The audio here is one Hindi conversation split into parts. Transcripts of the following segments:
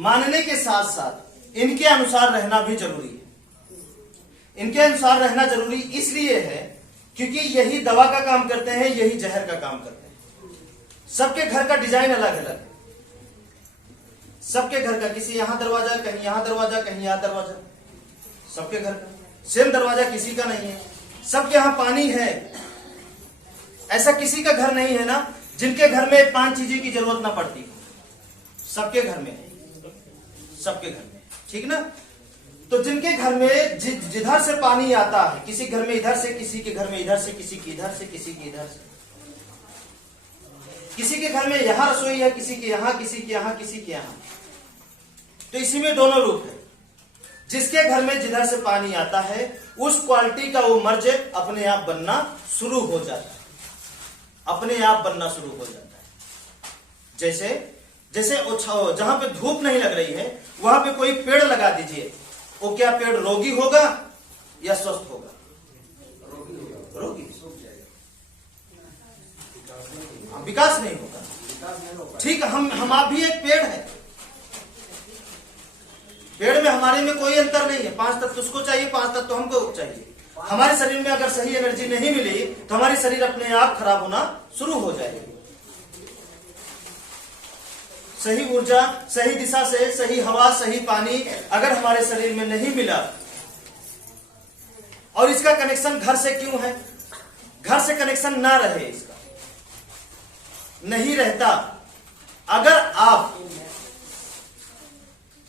मानने के साथ साथ इनके अनुसार रहना भी जरूरी है। इनके अनुसार रहना जरूरी इसलिए है क्योंकि यही दवा का काम करते हैं, यही जहर का काम करते हैं। सबके घर का डिजाइन अलग अलग है। सबके घर का, किसी यहां दरवाजा, कहीं यहां दरवाजा, कहीं यहां दरवाजा, सबके घर का सेम दरवाजा किसी का नहीं है। सबके यहां पानी है, ऐसा किसी का घर नहीं है ना जिनके घर में 5 चीजें की जरूरत ना पड़ती। सबके घर में, सबके घर में, ठीक ना। तो जिनके घर में जिधर से पानी आता है, किसी घर में इधर से, किसी के घर में इधर से, किसी की इधर से, किसी की इधर से, किसी के घर में यहां रसोई है, किसी के यहां, किसी के यहां, किसी के यहां। तो इसी में दोनों रूप है। जिसके घर में जिधर से पानी आता है उस क्वालिटी का वो मर्ज अपने आप बनना शुरू हो जाता है, अपने आप बनना शुरू हो जाता है। जैसे जैसे जहां पे धूप नहीं लग रही है वहां पे कोई पेड़ लगा दीजिए, वो क्या पेड़ रोगी होगा या स्वस्थ होगा? रोगी, विकास नहीं होगा। ठीक, हम आप भी एक पेड़ है। पेड़ में हमारे में कोई अंतर नहीं है। 5 तत्व उसको चाहिए, 5 तत्व हमको चाहिए। हमारे शरीर में अगर सही एनर्जी नहीं मिली तो हमारी शरीर अपने आप खराब होना शुरू हो जाएगी। सही ऊर्जा, सही दिशा से, सही हवा, सही पानी अगर हमारे शरीर में नहीं मिला, और इसका कनेक्शन घर से क्यों है? घर से कनेक्शन ना रहे, इसका नहीं रहता।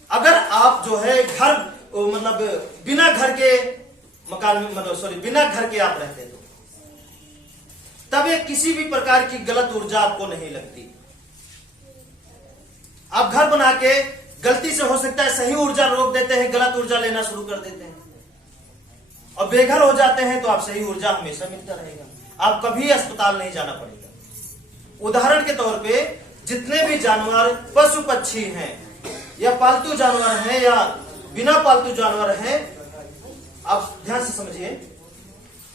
अगर आप जो है घर, मतलब बिना घर के मकान में, मतलब बिना घर के आप रहते तो तब ये किसी भी प्रकार की गलत ऊर्जा आपको नहीं लगती। आप घर बना के गलती से हो सकता है सही ऊर्जा रोक देते हैं, गलत ऊर्जा लेना शुरू कर देते हैं और बेघर हो जाते हैं, तो आप सही ऊर्जा हमेशा मिलता रहेगा। आप कभी अस्पताल नहीं जाना पड़ेगा। उदाहरण के तौर पे जितने भी जानवर, पशु पक्षी हैं या पालतू जानवर हैं या बिना पालतू जानवर हैं, आप ध्यान से समझिए,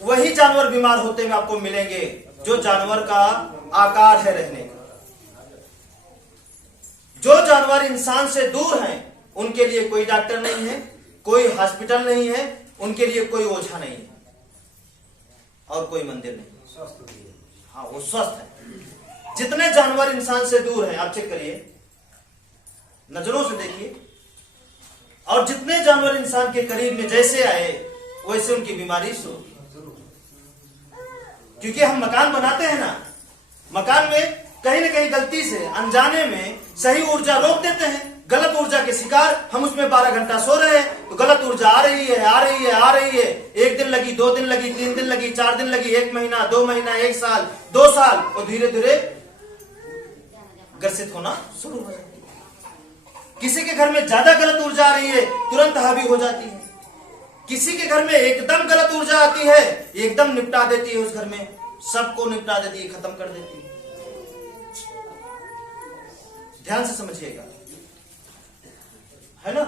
वही जानवर बीमार होते हुए आपको मिलेंगे जो जानवर का आकार है रहने का। जो जानवर इंसान से दूर हैं उनके लिए कोई डॉक्टर नहीं है, कोई हॉस्पिटल नहीं है, उनके लिए कोई ओझा नहीं है और कोई मंदिर नहीं। हाँ, वो स्वस्थ है। जितने जानवर इंसान से दूर हैं, आप चेक करिए, नजरों से देखिए, और जितने जानवर इंसान के करीब में जैसे आए वैसे उनकी बीमारी शुरू। क्योंकि हम मकान बनाते हैं ना, मकान में कहीं ना कहीं गलती से, अनजाने में सही ऊर्जा रोक देते हैं। गलत ऊर्जा के शिकार हम उसमें 12 घंटा सो रहे हैं तो गलत ऊर्जा आ रही है, आ रही है, आ रही है। 1 दिन लगी, 2 दिन लगी, 3 दिन लगी, 4 दिन लगी, 1 महीना, 2 महीना, 1 साल, 2 साल, और धीरे धीरे ग्रसित होना शुरू हो जाती है। किसी के घर में ज्यादा गलत ऊर्जा आ रही है, तुरंत हावी हो जाती है। किसी के घर में एकदम गलत ऊर्जा आती है, एकदम निपटा देती है, उस घर में सबको निपटा देती है, खत्म कर देती है। ध्यान से समझिएगा, है ना।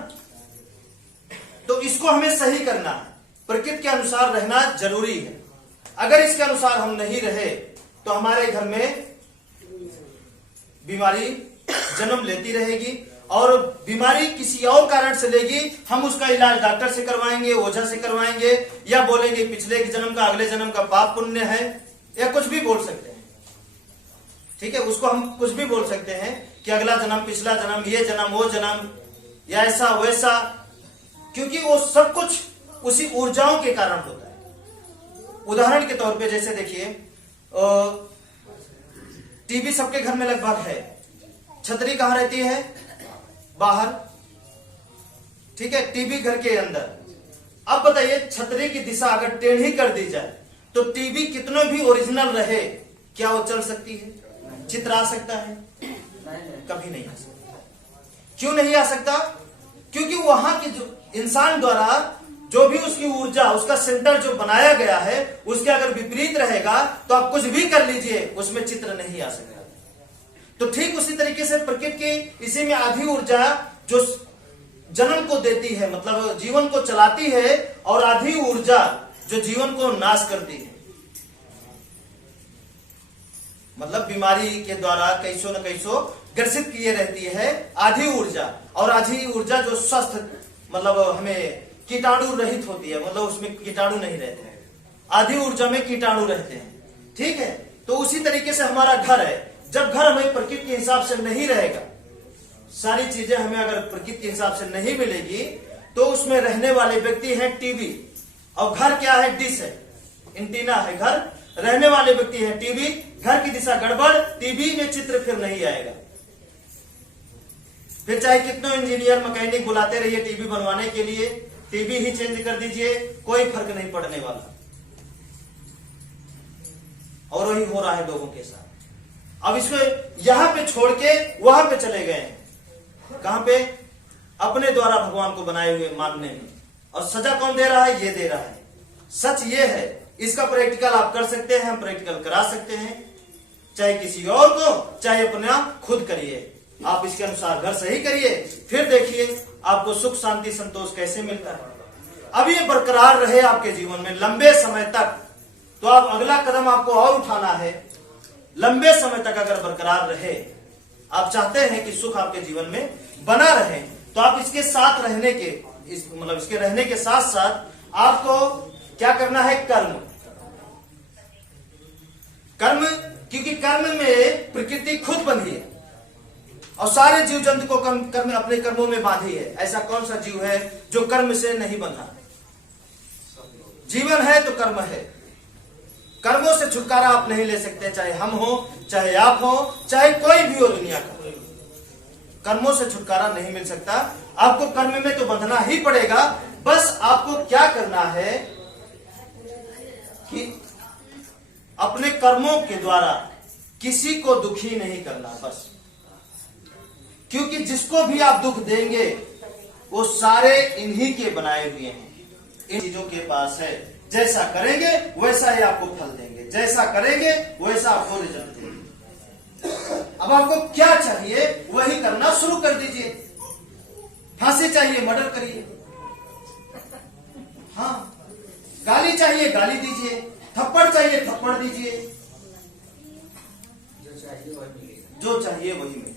तो इसको हमें सही करना है, प्रकृति के अनुसार रहना जरूरी है। अगर इसके अनुसार हम नहीं रहे तो हमारे घर में बीमारी जन्म लेती रहेगी, और बीमारी किसी और कारण से लेगी। हम उसका इलाज डॉक्टर से करवाएंगे, ओझा से करवाएंगे, या बोलेंगे पिछले जन्म का, अगले जन्म का पाप पुण्य है, या कुछ भी बोल सकते हैं। ठीक है, उसको हम कुछ भी बोल सकते हैं कि अगला जन्म, पिछला जन्म, ये जन्म, वो जन्म, या ऐसा वैसा, क्योंकि वो सब कुछ उसी ऊर्जाओं के कारण होता है। उदाहरण के तौर पे जैसे देखिए, टीवी सबके घर में लगभग है। छतरी कहां रहती है? बाहर। ठीक है, टीवी घर के अंदर। अब बताइए, छतरी की दिशा अगर टेढ़ी कर दी जाए तो टीवी कितना भी ओरिजिनल रहे, क्या वो चल सकती है? चित्र आ सकता है? कभी नहीं आ सकता। क्यों नहीं आ सकता? क्योंकि वहां के जो इंसान द्वारा जो भी उसकी ऊर्जा, उसका सेंटर जो बनाया गया है, उसके अगर विपरीत रहेगा तो आप कुछ भी कर लीजिए, उसमें चित्र नहीं आ सकता। तो ठीक उसी तरीके से प्रकृति की इसी में आधी ऊर्जा जो जन्म को देती है, मतलब जीवन को चलाती है, और आधी ऊर्जा जो जीवन को नाश करती है। मतलब बीमारी के द्वारा कैसो न कैसो ग्रसित किए रहती है आधी ऊर्जा, और आधी ऊर्जा जो स्वस्थ मतलब हमें कीटाणु रहित होती है, मतलब उसमें कीटाणु नहीं रहते हैं, आधी ऊर्जा में कीटाणु रहते हैं। ठीक है, तो उसी तरीके से हमारा घर है, जब घर हमें प्रकृति के हिसाब से नहीं रहेगा, सारी चीजें हमें अगर प्रकृति के हिसाब से नहीं मिलेगी, तो उसमें रहने वाले व्यक्ति हैं टीवी, और घर क्या है, डिश है, एंटीना है घर, रहने वाले व्यक्ति हैं टीवी, घर की दिशा गड़बड़, टीवी में चित्र फिर नहीं आएगा। फिर चाहे कितने इंजीनियर मैकेनिक बुलाते रहिए टीवी बनवाने के लिए, टीवी ही चेंज कर दीजिए, कोई फर्क नहीं पड़ने वाला। और वही हो रहा है लोगों के साथ। अब इसको यहां पे छोड़ के वहां पे चले गए हैं, कहां पे, अपने द्वारा भगवान को बनाए हुए मानने में। और सजा कौन दे रहा है, ये दे रहा है। सच ये है, इसका प्रैक्टिकल आप कर सकते हैं, हम प्रैक्टिकल करा सकते हैं, चाहे किसी और को, चाहे अपने आप खुद करिए। आप इसके अनुसार घर सही करिए, फिर देखिए आपको सुख शांति संतोष कैसे मिलता है। अब ये बरकरार रहे आपके जीवन में लंबे समय तक, तो आप अगला कदम आपको और उठाना है। लंबे समय तक अगर बरकरार रहे, आप चाहते हैं कि सुख आपके जीवन में बना रहे, तो आप इसके साथ रहने के मतलब इसके रहने के साथ साथ आपको क्या करना है, कर्म। कर्म, क्योंकि कर्म में प्रकृति खुद बंधी है, और सारे जीव जंतु को कर्म अपने कर्मों में बांधी है। ऐसा कौन सा जीव है जो कर्म से नहीं बंधा? जीवन है तो कर्म है, कर्मों से छुटकारा आप नहीं ले सकते, चाहे हम हो, चाहे आप हो, चाहे कोई भी हो दुनिया का, कर्मों से छुटकारा नहीं मिल सकता। आपको कर्म में तो बंधना ही पड़ेगा। बस आपको क्या करना है कि अपने कर्मों के द्वारा किसी को दुखी नहीं करना, बस। क्योंकि जिसको भी आप दुख देंगे वो सारे इन्हीं के बनाए हुए हैं, इन चीजों के पास है। जैसा करेंगे वैसा ही आपको फल देंगे, जैसा करेंगे वैसा आपको रिजल्ट देंगे। अब आपको क्या चाहिए वही करना शुरू कर दीजिए। फांसी चाहिए, मर्डर करिए। हाँ, गाली चाहिए, गाली दीजिए। थप्पड़ चाहिए, थप्पड़ दीजिए। जो चाहिए वही मिलेगा।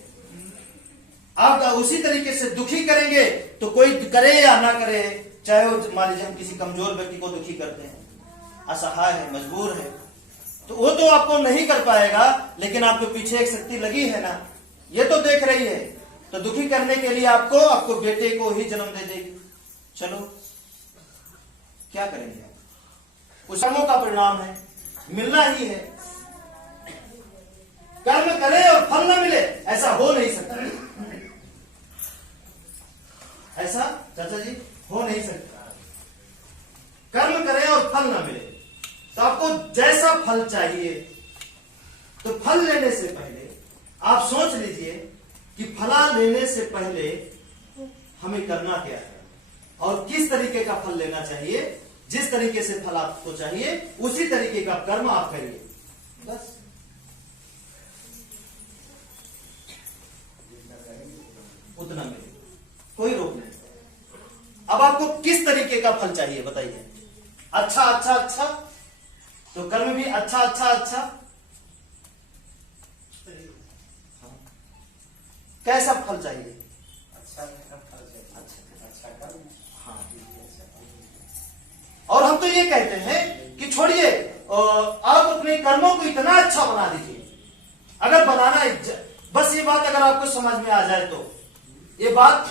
आप उसी तरीके से दुखी करेंगे तो कोई करे या ना करे, चाहे वो मान लीजिए हम किसी कमजोर व्यक्ति को दुखी करते हैं, असहाय है, मजबूर है, तो वो तो आपको नहीं कर पाएगा, लेकिन आपके पीछे एक शक्ति लगी है ना, ये तो देख रही है, तो दुखी करने के लिए आपको बेटे को ही जन्म दे देगी। चलो क्या करेंगे, उस कर्मों का परिणाम है, मिलना ही है। कर्म करे और फल ना मिले, ऐसा हो नहीं सकता। ऐसा चाचा जी हो नहीं सकता। कर्म करें और फल ना मिले, तो आपको जैसा फल चाहिए, तो फल लेने से पहले आप सोच लीजिए कि फला लेने से पहले हमें करना क्या है और किस तरीके का फल लेना चाहिए। जिस तरीके से फल आपको चाहिए उसी तरीके का कर्म आप करिए, बस। उतना मिले, कोई रोक नहीं। अब आपको किस तरीके का फल चाहिए बताइए। अच्छा अच्छा अच्छा, तो कर्म भी अच्छा अच्छा अच्छा। कैसा फल चाहिए? अच्छा फल चाहिए, अच्छा कर्म। हाँ, और हम तो ये कहते हैं कि छोड़िए, आप अपने कर्मों को इतना अच्छा बना दीजिए। अगर बनाना, बस ये बात अगर आपको समझ में आ जाए, तो ये बात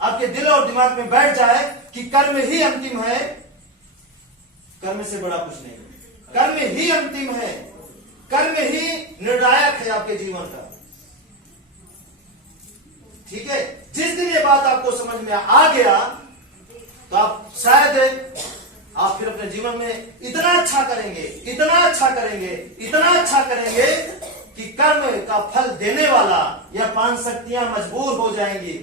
आपके दिल और दिमाग में बैठ जाए कि कर्म ही अंतिम है, कर्म से बड़ा कुछ नहीं, कर्म ही अंतिम है, कर्म ही निर्णायक है आपके जीवन का। ठीक है, जिस दिन ये बात आपको समझ में आ गया, तो आप शायद आप फिर अपने जीवन में इतना अच्छा करेंगे, इतना अच्छा करेंगे, इतना अच्छा करेंगे कि कर्म का फल देने वाला या 5 शक्तियां मजबूर हो जाएंगी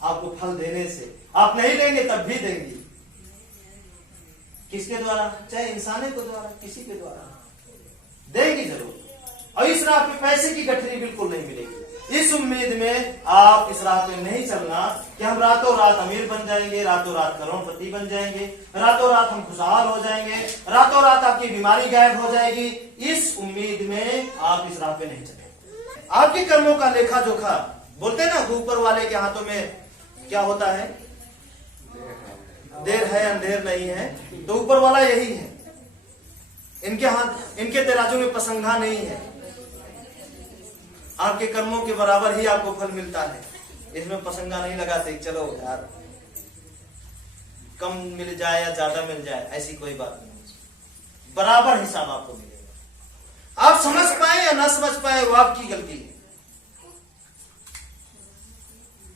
आपको फल देने से। आप नहीं देंगे तब भी देंगी। किसके द्वारा? चाहे इंसाने के द्वारा, किसी के द्वारा देंगी जरूर। और इस राह पे पैसे की गठरी बिल्कुल नहीं मिलेगी। इस उम्मीद में आप इस राह पे नहीं चलना कि हम रातों रात अमीर बन जाएंगे, रातों रात करोड़पति बन जाएंगे, रातों रात हम खुशहाल हो जाएंगे, रातों रात आपकी बीमारी गायब हो जाएगी। इस उम्मीद में आप इस राह पे नहीं चलेंगे। आपके कर्मों का लेखा जोखा, बोलते हैं ना ऊपर वाले के हाथों में क्या होता है, देर है अंधेर नहीं है, तो ऊपर वाला यही है, इनके हाथ, इनके तराजू में पसंगा नहीं है। आपके कर्मों के बराबर ही आपको फल मिलता है, इसमें पसंगा नहीं लगाते चलो यार कम मिल जाए या ज्यादा मिल जाए, ऐसी कोई बात नहीं, बराबर हिसाब आपको मिलेगा। आप समझ पाए या ना समझ पाए वो आपकी गलती है।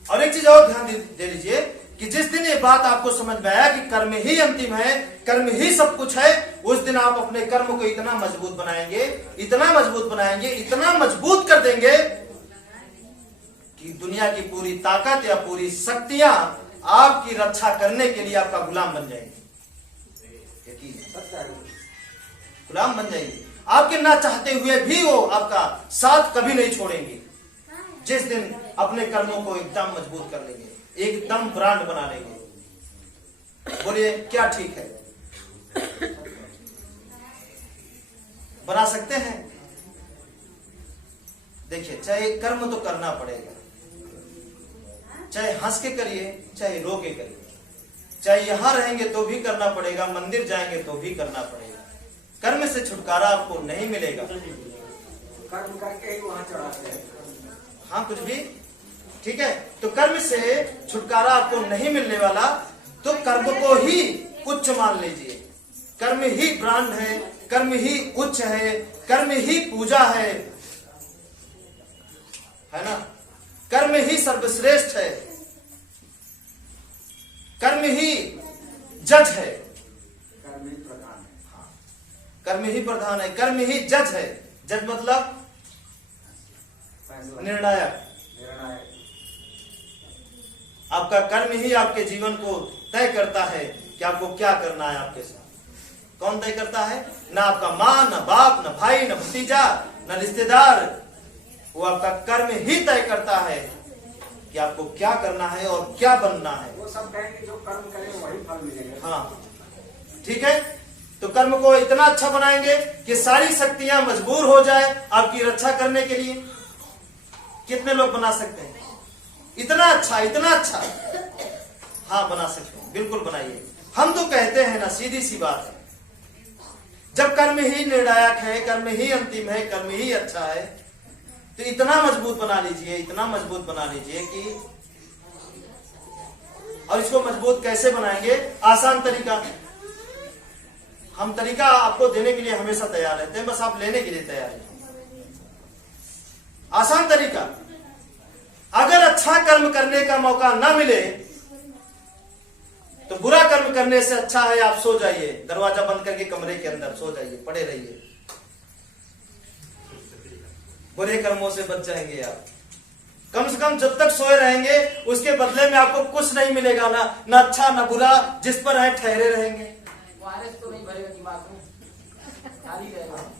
और एक चीज और ध्यान दे लीजिए कि जिस दिन ये बात आपको समझ में आया कि कर्म ही अंतिम है, कर्म ही सब कुछ है, उस दिन आप अपने कर्म को इतना मजबूत बनाएंगे, इतना मजबूत बनाएंगे, इतना मजबूत कर देंगे कि दुनिया की पूरी ताकत या पूरी शक्तियां आपकी रक्षा करने के लिए आपका गुलाम बन जाएंगे। यकीन, गुलाम बन जाएंगे, आपके ना चाहते हुए भी वो आपका साथ कभी नहीं छोड़ेंगे। जिस दिन अपने कर्मों को एकदम मजबूत कर लेंगे, एकदम ब्रांड बना लेंगे, बोलिए क्या ठीक है? बना सकते हैं? देखिए, चाहे कर्म तो करना पड़ेगा, चाहे हंस के करिए, चाहे रो के करिए, चाहे यहां रहेंगे तो भी करना पड़ेगा, मंदिर जाएंगे तो भी करना पड़ेगा। कर्म से छुटकारा आपको नहीं मिलेगा। कर्म करके ही वहां चढ़ाते हैं। हाँ, कुछ भी ठीक है। तो कर्म से छुटकारा आपको नहीं मिलने वाला, तो कर्म को ही उच्च मान लीजिए। कर्म ही ब्रांड है, कर्म ही उच्च है, कर्म ही पूजा है ना? कर्म ही सर्वश्रेष्ठ है, कर्म ही जज है, कर्म ही प्रधान है। हाँ, कर्म ही प्रधान है, कर्म ही जज है। जज मतलब निर्णायक। आपका कर्म ही आपके जीवन को तय करता है कि आपको क्या करना है आपके साथ। कौन तय करता है? ना आपका माँ, ना बाप, ना भाई, ना भतीजा, ना रिश्तेदार, वो आपका कर्म ही तय करता है कि आपको क्या करना है और क्या बनना है। वो सब कहेंगे जो कर्म करें वही फल मिलेगा। हाँ, ठीक है। तो कर्म को इतना अच्छा बनाएंगे कि सारी शक्तियां मजबूर हो जाए आपकी रक्षा करने के लिए। कितने लोग बना सकते हैं? इतना अच्छा, इतना अच्छा। हाँ, बना सकते हैं, बिल्कुल बनाइए। हम तो कहते हैं ना, सीधी सी बात है, जब कर्म ही निर्णायक है, कर्म ही अंतिम है, कर्म ही अच्छा है, तो इतना मजबूत बना लीजिए, इतना मजबूत बना लीजिए कि, और इसको मजबूत कैसे बनाएंगे? आसान तरीका। हम तरीका आपको देने के लिए हमेशा तैयार रहते हैं, बस आप लेने के लिए तैयार हैं। आसान तरीका, अगर अच्छा कर्म करने का मौका ना मिले तो बुरा कर्म करने से अच्छा है आप सो जाइए, दरवाजा बंद करके कमरे के अंदर सो जाइए, पड़े रहिए, बुरे कर्मों से बच जाएंगे आप। कम से कम जब तक सोए रहेंगे उसके बदले में आपको कुछ नहीं मिलेगा, ना अच्छा ना बुरा, जिस पर है ठहरे रहेंगे। तो नहीं भरेगा दिमाग में, खाली रहेगा।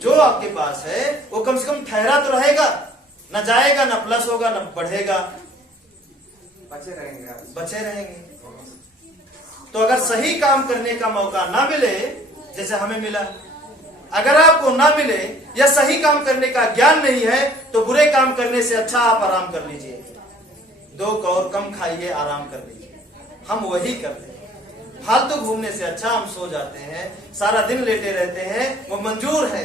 जो आपके पास है वो कम से कम ठहरा तो रहेगा, न जाएगा, न प्लस होगा, न बढ़ेगा, बचे रहेंगे। तो अगर सही काम करने का मौका ना मिले, जैसे हमें मिला, अगर आपको ना मिले या सही काम करने का ज्ञान नहीं है, तो बुरे काम करने से अच्छा आप आराम कर लीजिए, 2 कौर कम खाइए, आराम कर लीजिए। हम वही करते हैं। फालतू घूमने से अच्छा हम सो जाते हैं, सारा दिन लेटे रहते हैं, वो मंजूर है।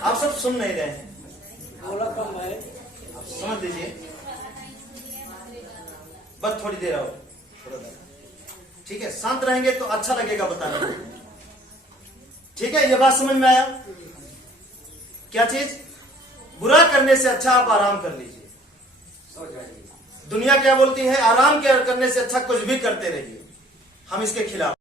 आप सब सुन नहीं रहे हैं, आप समझ लीजिए, बस थोड़ी देर और, ठीक है? शांत रहेंगे तो अच्छा लगेगा बताने में, ठीक है? ये बात समझ में आया? क्या चीज? बुरा करने से अच्छा आप आराम कर लीजिए, सो जाइए। दुनिया क्या बोलती है? आराम करने से अच्छा कुछ भी करते रहिए। हम इसके खिलाफ